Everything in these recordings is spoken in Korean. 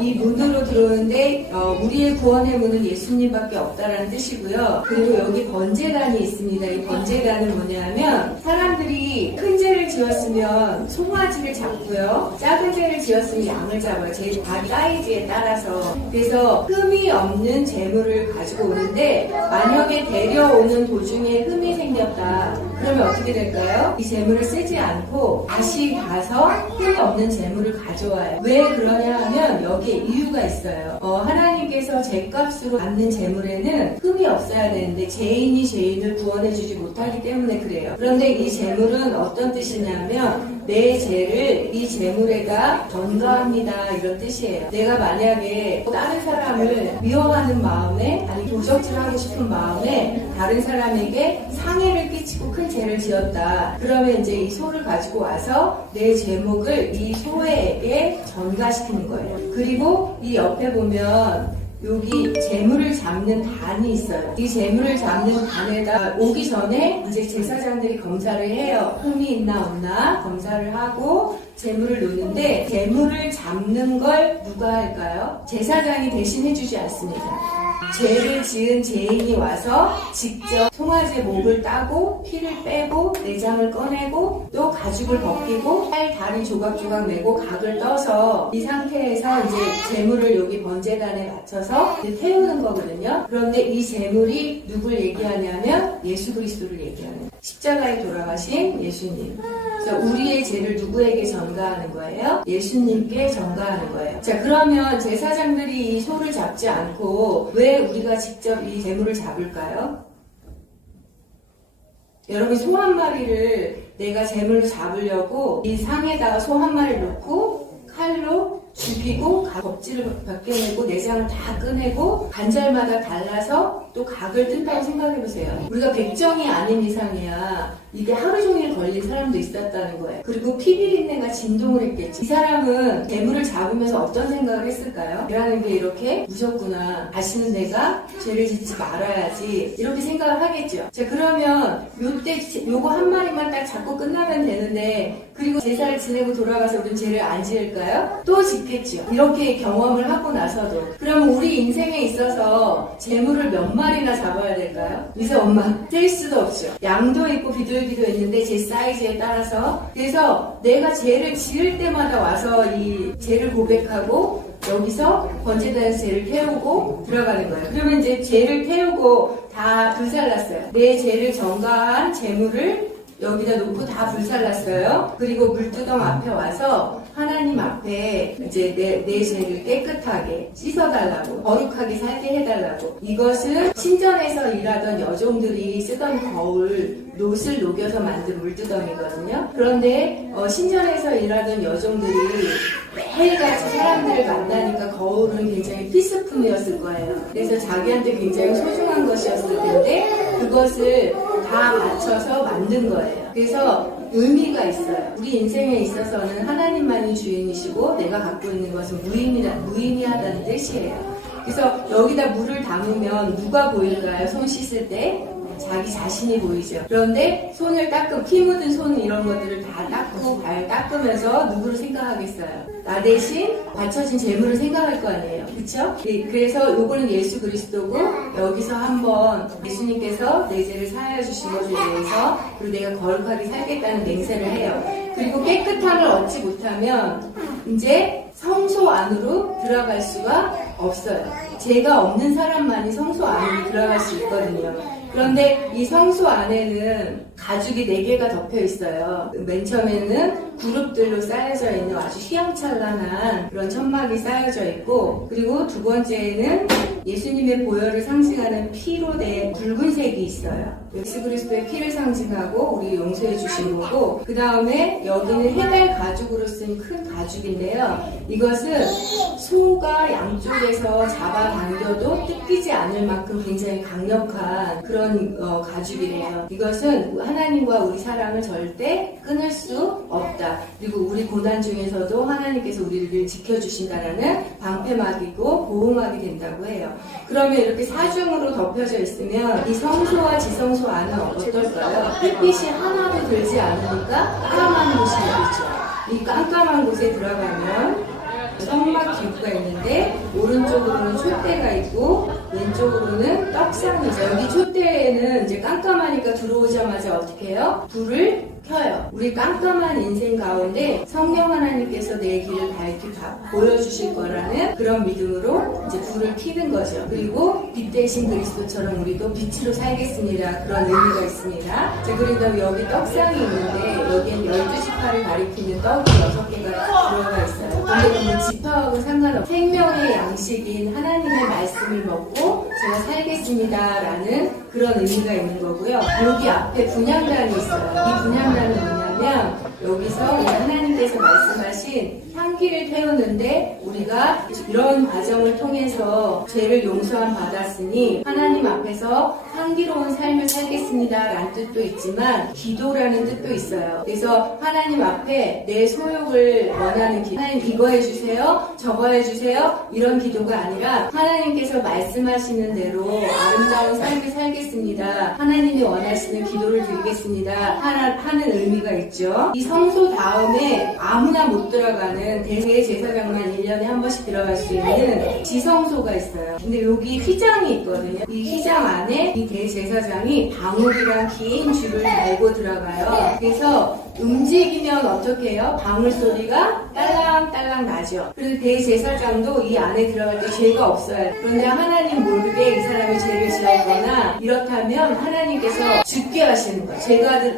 이 문으로 들어오는데 우리의 구원의 문은 예수님밖에 없다라는 뜻이고요. 그리고 여기 번제단이 있습니다. 이 번제단은 뭐냐면 사람들이 큰 죄를 지었으면 송아지를 잡고요. 작은 죄를 지었으면 양을 잡아요. 제 자기 사이즈에 따라서. 그래서 흠이 없는 재물을 가지고 오는데 만약에 데려오는 도중에 흠이 생겼다. 그러면 어떻게 될까요? 이 재물을 쓰지 않고 다시 가서 흠 없는 재물을 가져와요. 왜 그러냐 하면 여기에 이유가 있어요. 하나님께서 죄값으로 받는 재물에는 흠이 없어야 되는데 죄인이 죄인을 구원해주지 못하기 때문에 그래요. 그런데 이 재물은 어떤 뜻이냐면 내 죄를 이 재물에다 전가합니다 이런 뜻이에요. 내가 만약에 다른 사람을 미워하는 마음에 아니 도적질하고 싶은 마음에 다른 사람에게 상해를 끼치고 큰 죄를 지었다. 그러면 이제 이 소를 가지고 와서 내 제목을 이 소에게 전가시키는 거예요. 그리고 이 옆에 보면 여기 재물을 잡는 단이 있어요. 이 재물을 잡는 단에다 오기 전에 이제 제사장들이 검사를 해요. 흠이 있나 없나 검사를 하고 재물을 놓는데 재물을 잡는 걸 누가 할까요? 제사장이 대신 해주지 않습니다. 죄를 지은 죄인이 와서 직접 송아지의 목을 따고 피를 빼고 내장을 꺼내고 또 가죽을 벗기고 팔, 다리 조각조각 메고 각을 떠서 이 상태에서 이제 재물을 여기 번제단에 맞춰서 태우는 거거든요. 그런데 이 재물이 누굴 얘기하냐면 예수 그리스도를 얘기하는 십자가에 돌아가신 예수님. 우리의 죄를 누구에게 전가하는 거예요? 예수님께 전가하는 거예요. 자, 그러면 제사장들이 이 소를 잡지 않고 왜 우리가 직접 이 재물을 잡을까요? 여러분, 소 한 마리를 내가 재물을 잡으려고 이 상에다가 소 한 마리를 넣고 칼로 죽이고 겁질을 벗겨내고 내장을 다 꺼내고 관절마다 달라서 또 각을 뜬다고 생각해보세요. 우리가 백정이 아닌 이상이야 이게 하루 종일 걸린 사람도 있었다는 거예요. 그리고 피비린내가 진동을 했겠지. 이 사람은 재물을 잡으면서 어떤 생각을 했을까요? 이라는 게 이렇게 무섭구나. 다시는 내가 죄를 짓지 말아야지 이렇게 생각을 하겠죠. 자, 그러면 요때 요거 한 마리만 딱 잡고 끝나면 되는데 그리고 제사를 지내고 돌아가서 우린 죄를 안 지을까요? 또 짓겠죠. 이렇게 경험을 하고 나서도. 그러면 우리 인생에 있어서 재물을 몇 마리나 잡아야 될까요? 이제 엄마 셀 수도 없죠. 양도 있고 비둘기도 있는데 제 사이즈에 따라서. 그래서 내가 죄를 지을 때마다 와서 이 죄를 고백하고 여기서 번제단에서 죄를 태우고 들어가는 거예요. 그러면 이제 죄를 태우고 다 불살랐어요. 내 죄를 전가한 재물을 여기다 놓고 다 불살랐어요. 그리고 물두덩 앞에 와서 하나님 앞에 이제 내 죄를 깨끗하게 씻어달라고, 거룩하게 살게 해달라고. 이것은 신전에서 일하던 여종들이 쓰던 거울, 놋을 녹여서 만든 물두덩이거든요. 그런데 신전에서 일하던 여종들이 매일같이 사람들을 만나니까 거울은 굉장히 필수품이었을 거예요. 그래서 자기한테 굉장히 소중한 것이었을 텐데 그것을 다 맞춰서 만든 거예요. 그래서 의미가 있어요. 우리 인생에 있어서는 하나님만이 주인이시고 내가 갖고 있는 것은 무의미하다는 뜻이에요. 그래서 여기다 물을 담으면 누가 보일까요? 손 씻을 때? 자기 자신이 보이죠. 그런데 손을 피 묻은 손 이런 것들을 다 닦고 발 닦으면서 누구를 생각하겠어요? 나 대신 바쳐진 재물을 생각할 거 아니에요. 그쵸? 그래서 요거는 예수 그리스도고 여기서 한번 예수님께서 내 죄를 사하여 주신 것에 대해서 그리고 내가 거룩하게 살겠다는 맹세를 해요. 그리고 깨끗함을 얻지 못하면 이제 성소 안으로 들어갈 수가 없어요. 죄가 없는 사람만이 성소 안으로 들어갈 수 있거든요. 그런데 이 성소 안에는 가죽이 4개가 덮여 있어요. 맨 처음에는 그룹들로 쌓여져 있는 아주 휘황찬란한 그런 천막이 쌓여져 있고, 그리고 두 번째에는 예수님의 보혈을 상징하는 피로 된 붉은색이 있어요. 예수 그리스도의 피를 상징하고 우리 용서해 주신 거고, 그 다음에 여기는 해달 가죽으로 쓴 큰 가죽인데요. 이것은 소가 양쪽에서 잡아당겨도 뜯기지 않을 만큼 굉장히 강력한 그런 가죽이래요. 이것은 하나님과 우리 사랑을 절대 끊을 수 없다. 그리고 우리 고난 중에서도 하나님께서 우리를 지켜주신다라는 방패막이고 보호막이 된다고 해요. 그러면 이렇게 사중으로 덮여져 있으면 이 성소와 지성소 안은 어떨까요? 햇빛이 하나도 들지 않으니까 깜깜한 곳이 있죠. 이 깜깜한 곳에 들어가면 성막 기구가 기도가 있는데 오른쪽으로는 촛대가 있고 왼쪽으로는 떡상이 있어요. 여기 촛대에는 이제 깜깜하니까 들어오자마자 어떻게 해요? 불을 켜요. 우리 깜깜한 인생 가운데 성령 하나님께서 내 길을 밝히 보여주실 거라는 그런 믿음으로 이제 불을 켜는 거죠. 그리고 빛 대신 그리스도처럼 우리도 빛으로 살겠습니다. 그런 의미가 있습니다. 자, 그러다 여기 떡상이 있는데 여기엔 12지파를 가리키는 떡이 6개가 들어가 있어요. 근데 그 지파하고 상관없이 생명의 양식인 하나님의 말씀을 먹고 제가 살겠습니다 라는 그런 의미가 있는 거고요. 여기 앞에 분향단이 있어요. 이 분향단은 뭐냐면 여기서 하나님께서 말씀하신 향기를 태우는데 우리가 이런 과정을 통해서 죄를 용서함 받았으니 하나님 앞에서 향기로운 삶을 살겠습니다 라는 뜻도 있지만 기도라는 뜻도 있어요. 그래서 하나님 앞에 내 소욕을 원하는 기도, 하나님 이거 해주세요 저거 해주세요 이런 기도가 아니라 하나님께서 말씀하시는 대로 아름다운 삶을 살겠습니다, 하나님이 원하시는 기도를 드리겠습니다 하는 의미가 있죠. 이 성소 다음에 아무나 못 들어가는 대제사장만 1년에 한 번씩 들어갈 수 있는 지성소가 있어요. 근데 여기 휘장이 있거든요. 이 휘장 안에 이 대제사장이 방울이랑 긴 줄을 달고 들어가요. 그래서 움직이면 어떻게 해요? 방울 소리가 딸랑딸랑 나죠. 그래서 대제사장도 이 안에 들어갈 때 죄가 없어요. 그런데 하나님 모르게 이 사람이 죄를 지었거나 이렇다면 하나님께서 죽게 하시는 거예요.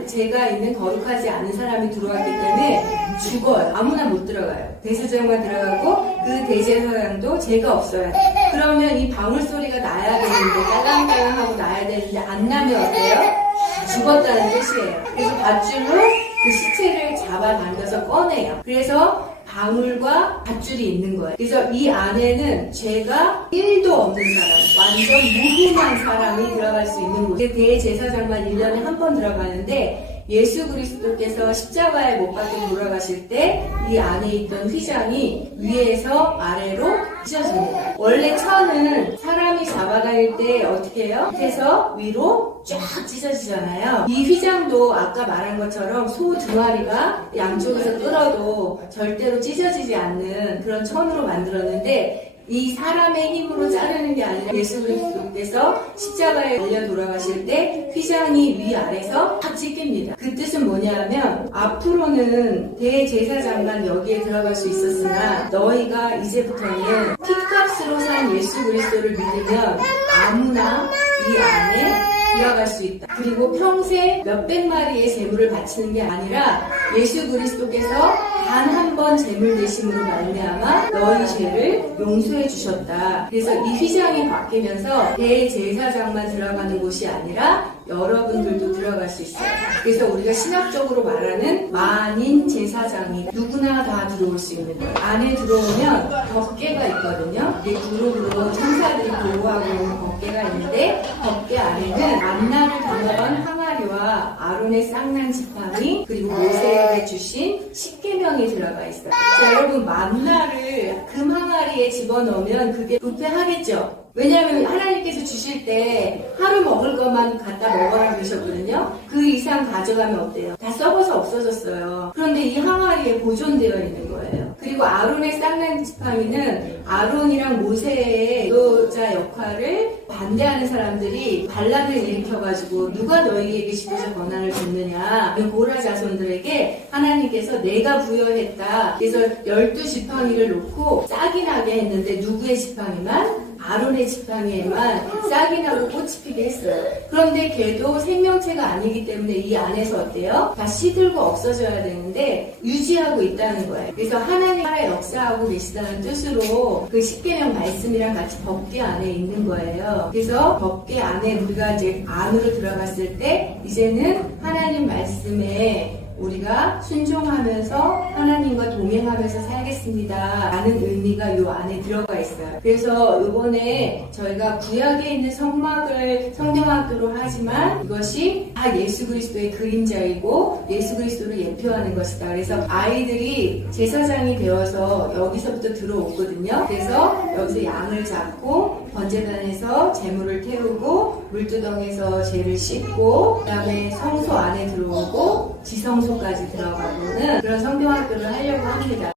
죄가 있는 거룩하지 않은 사람이 들어왔기 때문에 죽어요. 아무나 못 들어가요. 대제사장만 들어가고 그 대제사장도 죄가 없어요. 그러면 이 방울 소리가 나야 되는데 딸랑딸랑하고 나야 되는데 안 나면 어때요? 죽었다는 뜻이에요. 그래서 밧줄로 그 시체를 잡아당겨서 꺼내요. 그래서 방울과 밧줄이 있는 거예요. 그래서 이 안에는 죄가 1도 없는 사람, 완전 무辜한 사람이 들어갈 수 있는 곳. 대제사장만 1년에 한 번 들어가는데 예수 그리스도께서 십자가에 못 박혀 돌아가실 때 이 안에 있던 휘장이 위에서 아래로 찢어집니다. 원래 천은 사람이 잡아다닐 때 어떻게 해요? 밑에서 위로 쫙 찢어지잖아요. 이 휘장도 아까 말한 것처럼 소 2마리가 양쪽에서 끌어도 절대로 찢어지지 않는 그런 천으로 만들었는데 이 사람의 힘으로 자르는 게 아니라 예수 그리스도께서 십자가에 걸려 돌아가실 때 휘장이 위아래서 탁 찢깁니다. 그 뜻은 뭐냐면 앞으로는 대제사장만 여기에 들어갈 수 있었으나 너희가 이제부터는 피값으로 산 예수 그리스도를 믿으면 아무나 이 안에 들어갈 수 있다. 그리고 평생 몇백 마리의 제물을 바치는 게 아니라 예수 그리스도께서 단 한 번 제물 대심으로 말미암아 너희 죄를 용서해 주셨다. 그래서 이 휘장이 바뀌면서 대제사장만 들어가는 곳이 아니라 여러분들도 들어갈 수 있어요. 그래서 우리가 신학적으로 말하는 만인 제사장이 누구나 다 들어올 수 있는 거예요. 안에 들어오면 덮개가 있거든요. 그룹으로 천사들이 보호하고 있는 덮개가 있는데 덮개 안에는 만나를 담아온 항아리와 아론의 쌍난 지팡이 그리고 모세에게 주신 십계명이 들어가 있어요. 자, 여러분 만나를 금 항아리에 집어넣으면 그게 부패하겠죠? 왜냐하면 하나님께서 주실 때 하루 먹을 것만 갖다 먹어라 그러셨거든요. 그 이상 가져가면 어때요? 다 썩어서 없어졌어요. 그런데 이 항아리에 보존되어 있는 거예요. 그리고 아론의 쌍난 지팡이는 아론이랑 모세의 지도자 역할을 반대하는 사람들이 반란을 일으켜가지고 누가 너희에게 지도자 권한을 줬느냐, 고라 자손들에게 하나님께서 내가 부여했다. 그래서 12지팡이를 놓고 싹이 나게 했는데 누구의 지팡이만? 아론의 지팡이에만 싹이 나고 꽃이 피게 했어요. 그런데 걔도 생명체가 아니기 때문에 이 안에서 어때요? 다 시들고 없어져야 되는데 유지하고 있다는 거예요. 그래서 하나님 나라 역사하고 계시다는 뜻으로 그 십계명 말씀이랑 같이 덮개 안에 있는 거예요. 그래서 덮개 안에 우리가 이제 안으로 들어갔을 때 이제는 하나님 말씀에 우리가 순종하면서 하나님과 동행하면서 살겠습니다 라는 의미가 이 안에 들어가 있어요. 그래서 이번에 저희가 구약에 있는 성막을 성경학교로 하지만 이것이 다 예수 그리스도의 그림자이고 예수 그리스도를 예표하는 것이다. 그래서 아이들이 제사장이 되어서 여기서부터 들어오거든요. 그래서 여기서 양을 잡고 번제단에서 제물을 태우고 물두덩에서 죄를 씻고 그 다음에 성소 안에 들어오고 지성소까지 들어가고는 그런 성경학교를 하려고 합니다.